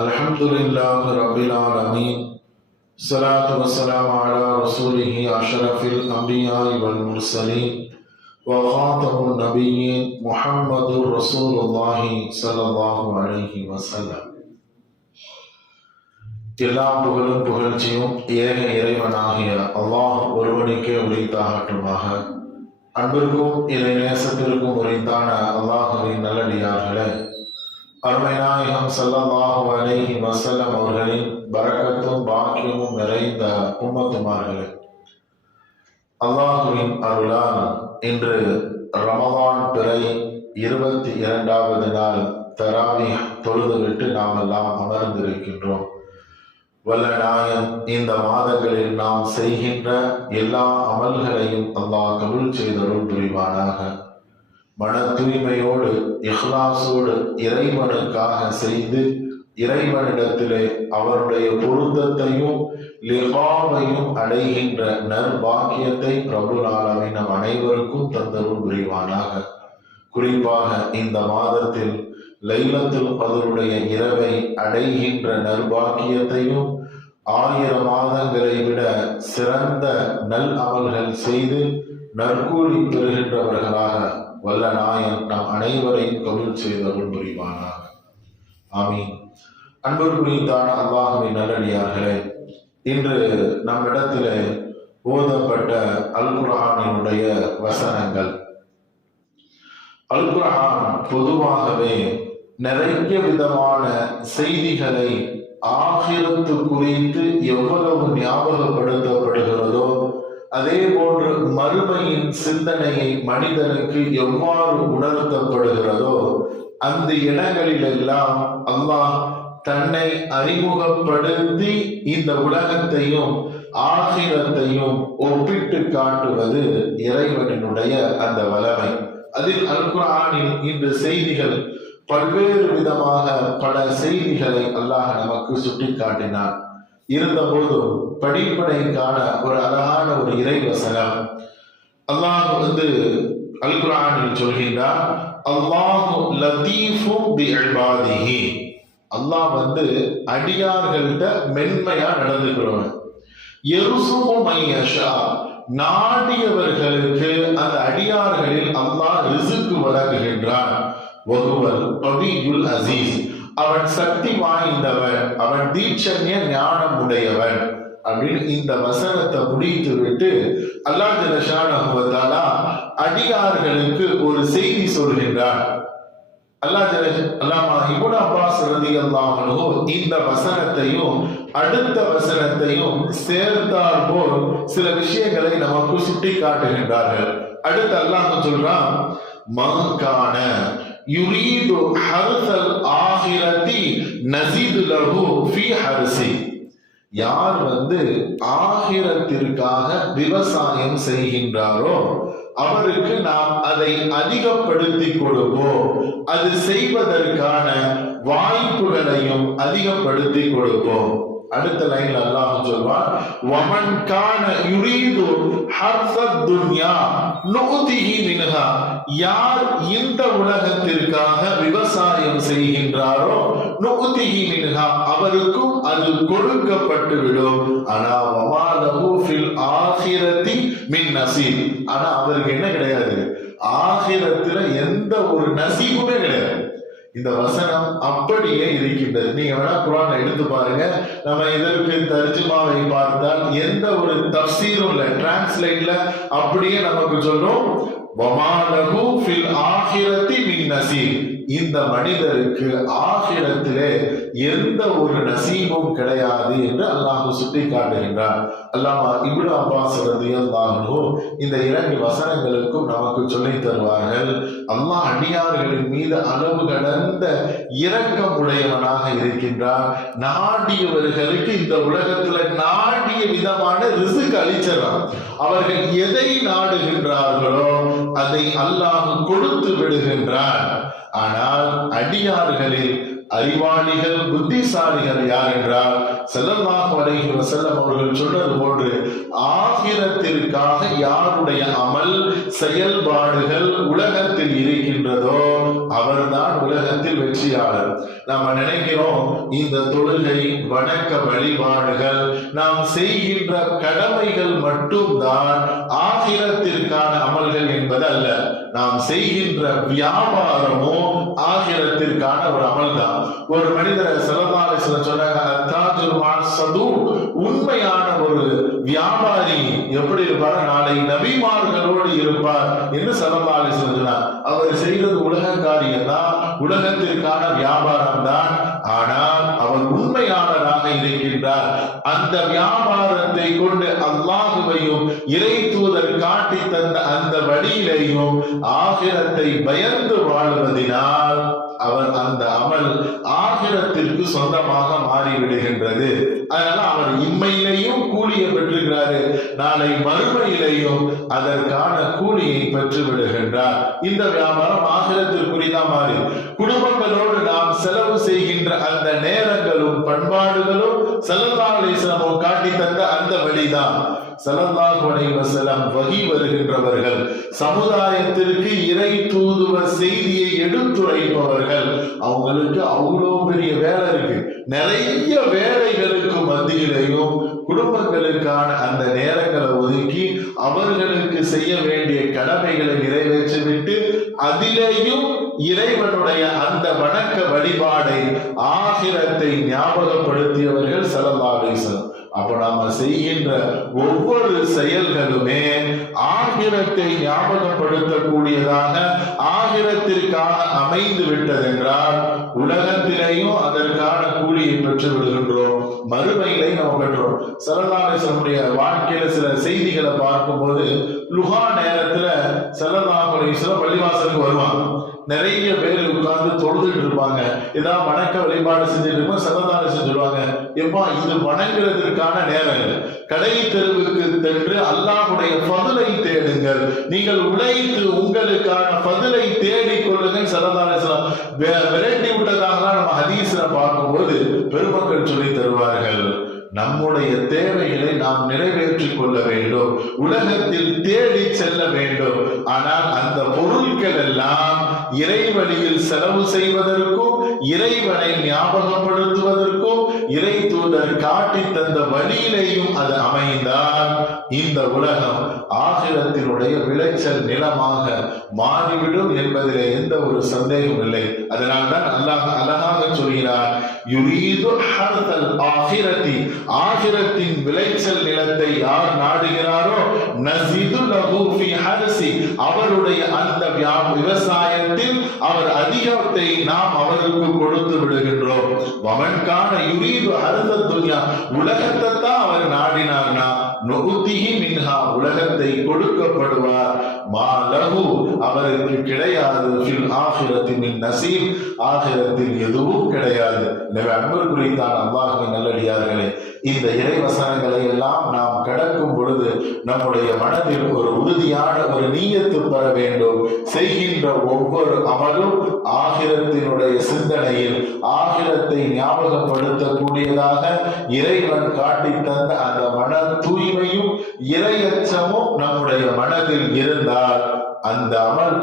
अल्हम्दुलिल्लाह रब्बिल आलमीन सलातु वस्सलामु अला रसूलिहि अशरफिल अंबिया वल मुरसलीन व खातमुन नबिय्यीन मुहम्मदुर रसूलुल्लाह ஸல்லல்லாஹு அலைஹி வஸல்லம். எல்லா புகழும் புகழ்ச்சியும் ஏக இறைவனாகிய அல்லாஹ் ஒருவனுக்கே உரித்தாகட்டுமாக. அன்பிற்கும் இறை நேசத்திற்கும் உரித்தான அல்லாஹுவின் நல்லடியார்களே, அருமை நாயகம் ஸல்லல்லாஹு அலைஹி வஸல்லம் அவர்களின் பரக்கத்தும் பாக்கியமும் நிறைந்த உம்மத்துமார்களே, அல்லாஹுவின் அருளால் இன்று ரமதான் பிறை 22வது நாள் தராவீஹ் தொழுதுவிட்டு நாம் எல்லாம் அமர்ந்திருக்கின்றோம். வல்ல நாயன் இந்த மாதங்களில் நாம் செய்கின்ற எல்லா அமல்களையும் அல்லாஹ் கபூல் செய்தருள் புரிவானாக. மன தூய்மையோடு இஹ்லாஸோடு இறைவனுக்காக செய்து இறைவனிடத்திலே அவருடைய பொருத்தத்தையும் லிகாவையும் அடைகின்ற நற்பாக்கியத்தை ரப்புல் ஆலமீன் நம் அனைவருக்கும் தந்தருள் புரிவானாக. குறிப்பாக இந்த மாதத்தில் லைலத்துல் கத்ருடைய இரவை அடைகின்ற நற்பாக்கியத்தையும் 1000 மாதங்களை விட சிறந்த நல் அமல்கள் செய்து நற்கூலி பெறுகின்றவர்களாக வல்ல நாயன் நம் அனைவரையும் கபூல் செய்தருள் புரிவானாக. ஆமீன். அன்பிற்குரித்தான அல்லாஹ்வின் நல்லடியார்களே, இன்று நம்மிடத்திலே ஓதப்பட்ட அல் குர்ஆனினுடைய வசனங்கள். அல் குர்ஆன் பொதுவாகவே நிறைய விதமான செய்திகளை ஆகிரத்து குறித்து எவ்வளவு ஞாபகப்படுத்தப்படுகிறதோ, அதே போன்று மறுமையின் சிந்தனையை மனிதனுக்கு எவ்வாறு உணர்த்தப்படுகிறதோ, அந்த இடங்களிலெல்லாம் அல்லாஹ் தன்னை அறிமுகப்படுத்தி இந்த உலகத்தையும் ஆகிரத்தையும் ஒப்பிட்டு காட்டுவது இறைவனுடைய அந்த வல்லமை. அதில் அல் குர்ஆனில் இந்த செய்திகள் பல்வேறு விதமாக பல செய்திகளை அல்லாஹ் நமக்கு சுட்டி காட்டினார். இருந்தபோதும் படிப்பனைக்கான ஒரு அழகான ஒரு இறைவசனம் அல்லாஹ் அல் குர்ஆனில் சொல்கின்றார், அல்லாஹு லதீஃபும் பி இபாதிஹி. அல்லாஹ் அடியார்கள்ட்ட மென்மையா நடந்துக்கிறவன். யர்ஸுகு மன் யஷா, நாடியவர்களுக்கு அந்த அடியார்களில் அல்லாஹ் ரிஸ்க் வழங்குகின்றான். வஹுவல் கவியுல் அஸீஸ், அவன் சக்தி வாய்ந்தவன், அவன் தீட்சண்ய ஞானம் உடையவன் அப்படின்னு இந்த வசனத்தை முடித்து விட்டு அல்லாஹ் ஜல்ல ஷானஹு வ தஆலா அடியார்களுக்கு ஒரு செய்தி சொல்கின்றான். அல்லாமா இப்னு அப்பாஸ் ரலியல்லாஹு அன்ஹு இந்த வசனத்தையும் அடுத்த வசனத்தையும் சேர்த்தால் போல் சில விஷயங்களை நமக்கு சுட்டி காட்டுகின்றார்கள். அடுத்து அல்லாஹ் சொல்றான், மன்கான யுரீது ஹர்ஸல் ஆகிரதி நஸீது லஹு ஃபீ ஹர்ஸி. யார் ஆகிரத்திற்காக விவசாயம் செய்கின்றாரோ அவருக்கு நாம் அதை அதிகப்படுத்தி கொடுப்போம். அது செய்வதற்கான வாய்ப்புகளையும் அதிகப்படுத்தி கொடுப்போம். அடுத்த லைன்ல அல்லாஹ் சொல்வார், வமன் கான யுரீது ஹர்ஸத் துன்யா நுதிஹி மின்ஹா. யார் இந்த உலகத்திற்காக விவசாயம் செய்கின்றாரோ நுதிஹி மின்ஹா, அவருக்கும் அது கொடுக்கப்பட்டு விடும். ஆனா வமா லஹு ஃபில் ஆகிரதி மின் நஸீப், ஆனா அவருக்கு என்ன கிடையாது, ஆகிரத்துல எந்த ஒரு நசீபுமே கிடையாது. இந்த வசனம் அப்படியே இருக்கின்றது. நீங்க வேணா குர்ஆனை எடுத்து பாருங்க. நம்ம இதற்கு தர்ஜுமாவை பார்த்தால் எந்த ஒரு தஃப்சீரும் இல்ல, டிரான்ஸ்லேட்ல அப்படியே நமக்கு சொல்றோம், வமா லஹு ஃபில் ஆகிரதி மின் நஸீப். இந்த மனிதருக்கு ஆகிரத்திலே எந்த ஒரு நசீபும் கிடையாது என்று அல்லாஹ் சுட்டி காட்டுகின்றார். அல்லாமா இப்னு அப்பாஸ் ரலியல்லாஹு அன்ஹு இந்த 2 வசனங்களுக்கும் நமக்கு சொல்லி தருவார்கள். அல்லாஹ் அடியார்களின் மீது அளவு கடந்த இரக்கம் உடையவனாக இருக்கின்றார். நாடியவர்களுக்கு இந்த உலகத்துல நாடிய விதமான ரிஸ்க் அளிச்சிடறான். அவர்கள் எதை நாடுகின்றார்களோ அதை அல்லாஹ் கொடுத்து விடுகின்றான். ஆனால் அடியார்களில் அறிவாளிகள், புத்திசாலிகள் யார் என்றால் ஸல்லல்லாஹு அலைஹி வஸல்லம் அவர்கள் சொன்னது போன்று ஆகிரத்திற்காக யாருடைய அமல் செயல்பாடுகள் உலகத்தில் இருக்கின்றதோ அவர்தான் உலகத்தில் வெற்றியாளர். நாம நினைக்கிறோம் இந்த தொழுகை, வணக்க வழிபாடுகள், நாம் செய்கின்ற கடமைகள் மட்டும்தான் ஆகிரத்திற்கான அமல்கள் என்பது அல்ல. நாம் செய்கின்ற வியாபாரமும் ஆகிரத்திற்கான ஒரு அமல் தான். ஒரு மனிதர் ஸல்லல்லாஹு அலைஹி வஸல்லம் சொன்னாங்க, அத்தாஜுல் மஅஸ்ஸதூக், உண்மையான ஒரு வியாபாரி எப்படி இருப்பார், நாளை நபிமார்களோடு இருப்பார் என்று ஸல்லல்லாஹு அலைஹி வஸல்லம் சொன்னார். அவர் செய்வது உலக காரியம் தான், உலகத்திற்கான வியாபாரம் தான். ஆனால் அவர் உண்மையாளராக இருக்கின்றார். அந்த வியாபாரத்தை கொண்டு அல்லாஹுவையும் இறை தூதர் காட்டி தந்த அந்த வழியிலேயும் ஆகிரத்தை பயந்து வாழ்வதினால் அவர் அந்த அமல் ஆகிரத்திற்கு சொந்தமாக மாறிவிடுகின்றது. அதனால அவர் இம்மையிலையும் கூலியை பெற்றுகிறாரு, நாளை மறுமையிலையும் அதற்கான கூலியை பெற்று விடுகின்றார். இந்த வியாபாரம் ஆகிரத்திற்குரியதான் மாறி குடும்பங்களோடு நாம் செலவு செய்கின்ற அந்த நேரங்களும் பண்பாடுகளும் ஸல்லல்லாஹு அலைஹி வஸல்லம் காட்டி தந்த அந்த வழிதான். ஸல்லல்லாஹு அலைஹி வஸல்லம் வஹி வருகின்றவர்கள், சமுதாயத்திற்கு இறை தூதுவர் செய்தியை எடுத்துரைப்பவர்கள். அவங்களுக்கு அவ்வளோ பெரிய வேலை இருக்கு. நிறைய வேலைகளுக்கு மத்தியிலையும் குடும்பங்களுக்கான அந்த நேரங்களை ஒதுக்கி அவர்களுக்கு செய்ய வேண்டிய கடமைகளை நிறைவேற்றிவிட்டு அதிலேயும் இறைவனுடைய அந்த வணக்க வழிபாடை ஆகிரத்தை ஞாபகப்படுத்தியவர்கள் ஸல்லல்லாஹு அலைஹி வஸல்லம். அப்ப நாம செய்கின்ற ஒவ்வொரு செயல்களுமே ஆகிரத்தை ஞாபகப்படுத்தக்கூடியதாக ஆகிரத்திற்காக அமைந்து விட்டதென்றால் உலகத்திலேயும் அதற்கான கூலியை பெற்று விடுகின்றோம், மறுமையிலை நாம் பெற்றோம். ஸல்லல்லாஹு அலைஹி வஸல்லம் வாழ்க்கையில சில செய்திகளை பார்க்கும்போது லுஹா நேரத்துல ஸல்லல்லாஹு அலைஹி வஸல்லம் பள்ளிவாசலுக்கு வருவாங்க. நிறைய பேர் உட்கார்ந்து தொழுதுட்டு இருப்பாங்க, ஏதாவது வணக்க வழிபாடு செஞ்சுட்டு இருப்போம். ஸல்லல்லாஹு அலைஹி வஸல்லம் சொல்லுவாங்க, எப்பா இது வணங்குறதுக்கான நேரம் இல்லை, கடை தெருவுக்கு சென்று அல்லாஹ்வுடைய ஃபதுலை தேடுங்கள், நீங்கள் உழைத்து உங்களுக்கான ஃபதுலை தேடிக் கொள்ளுங்கள். ஸல்லல்லாஹு அலைஹி வஸல்லம் விரட்டி விட்டதாக நம்ம ஹதீஸ்ல பார்க்கும்போது பெருமக்கள் சொல்லி தருவார்கள், நம்முடைய தேவைகளை நாம் நிறைவேற்றிக் கொள்ள வேண்டும், உலகத்தில் தேடி செல்ல வேண்டும். ஆனால் அந்த பொருட்கள் எல்லாம் இறைவழியில் செலவு செய்வதற்கும் இறைவனை ஞாபகப்படுத்துவதற்கும் இறை தூதர் காட்டி தந்த வழியிலேயும் அது அமைந்தால் இந்த உலகம் ஆகிரத்தினுடைய விளைச்சல் நிலமாக மாறிவிடும் என்பதிலே எந்த ஒரு சந்தேகம் இல்லை. அதனால்தான் அல்லாஹ் அழகாக சொல்கிறார், யுரீது ஹர்தல் ஆகிரத்தி, ஆகிரத்தின் விளைச்சல் நிலத்தை யார் நாடுகிறாரோ நஸிது லஹு ஃபீ ஹர்சி, அவருடைய அந்த விவசாயத்தில் அவர் அதிகத்தை நாம் அவருக்கு கொடுத்து விடுகின்றோம். வமன்கான யுரீது ஹர்தத் துன்யா, உலகத்தை தான் அவர் நாடினார்னா நுஉதிஹி மின்ஹா, உலகத்தை கொடுக்கப்படுவார். மா லஹு, அவருக்கு கிடையாது, ஃபில் ஆகிரத்தி மின் நஸீப், ஆகிரத்தில் எதுவும் கிடையாது. எனவே அன்புக்குரியதான் அல்லாஹ்வின் நல்லடியார்களே, இந்த இறை வசனங்களை எல்லாம் நாம் கடக்கும் பொழுது நம்முடைய மனதில் ஒரு உறுதியான ஒரு நீயத்து பெற வேண்டும். செய்கின்ற ஒவ்வொரு அமலும் ஆகிரத்தினுடைய சிந்தனையில் ஆகிரத்தை ஞாபகப்படுத்தக்கூடியதாக இறைவன் காட்டி தந்த அந்த மன தூய்மையும் இறையச்சமும் நம்முடைய மனதில் இருந்தால் அந்த அமல்